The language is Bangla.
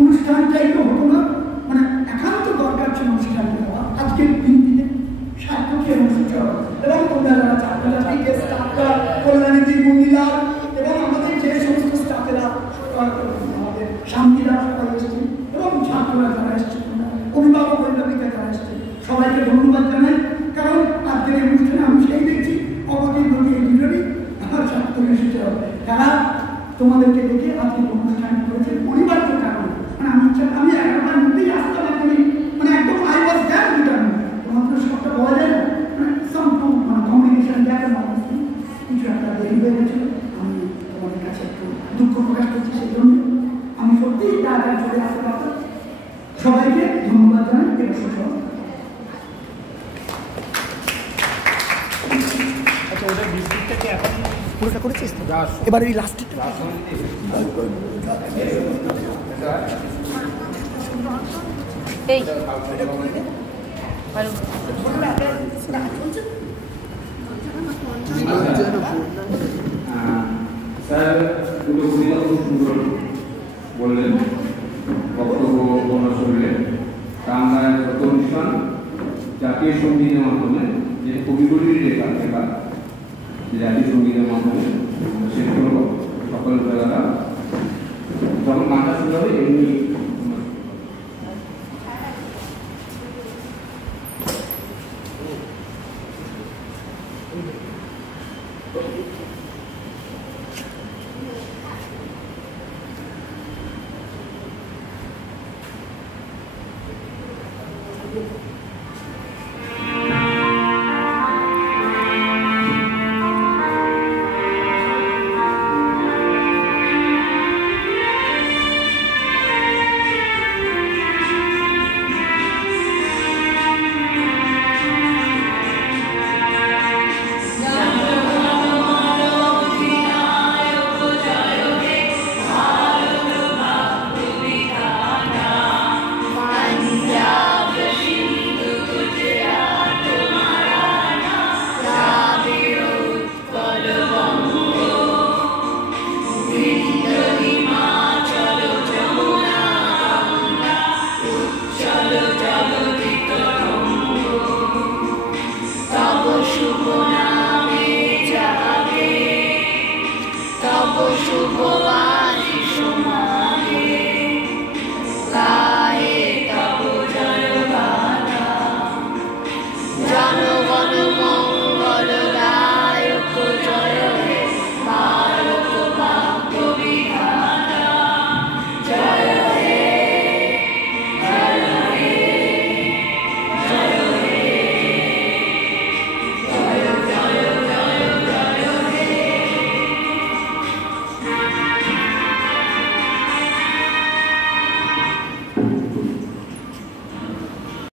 অনুষ্ঠানটাই তো হতো না, মানে একান্ত দরকার ছিল অনুষ্ঠান দেওয়া। আজকের দিনটিতে সার্থকের অনুষ্ঠান এবং তোমরা যারা ছাত্রছাত্রী, স্টাফরা, কল্যাণীদের মহিলা এবং আমাদের যে সমস্ত স্টাফেরা, আমাদের শান্তিরা সবাই এসেছেন এবং ছাত্ররা যারা এসেছেন, অভিভাবক অভিভাবিকা যারা এসেছেন, সবাইকে ধন্যবাদ জানাই। কারণ আজকের এই অনুষ্ঠানে আমি সেই দেখছি অবধি নদী এই দুজনই আমার ছাত্র এসেছে, তারা তোমাদেরকে দেখে আজকে অনুষ্ঠান করেছে অনিবার্য কারণ। মানে আমি 11টার মধ্যেই আসতাম, মানে একদম আই ওয়াজ দ্যাট রিটার্ন। তোমাদের সবটা বলা যায় না, মানে কমিউনিকেশন গ্যাপ কিছু একটা দেরি হয়ে গেছিল। আমি তোমাদের কাছে একটু দুঃখ প্রকাশ করছি, সেই জন্য আমি সত্যিই তাড়াতাড়ি চলে আসতে পারতাম। সবাইকে ধন্যবাদ জানাই। এবার সুযোগ পুরোটা করেছিস তো, এবার এই লাস্টটা স্যার দুটো কবিতা খুব সুন্দর বললেন, বক্তব্য শরীরে বাংলায় যত অনুষ্ঠান জাতীয় সঙ্গীতের মাধ্যমে, যে কবিগুলির লেখা জাতীয় সঙ্গীতের মাধ্যমে শেষ করবো। সকালবেলা যখন গানটা শুরু হবে এমনি Thank you.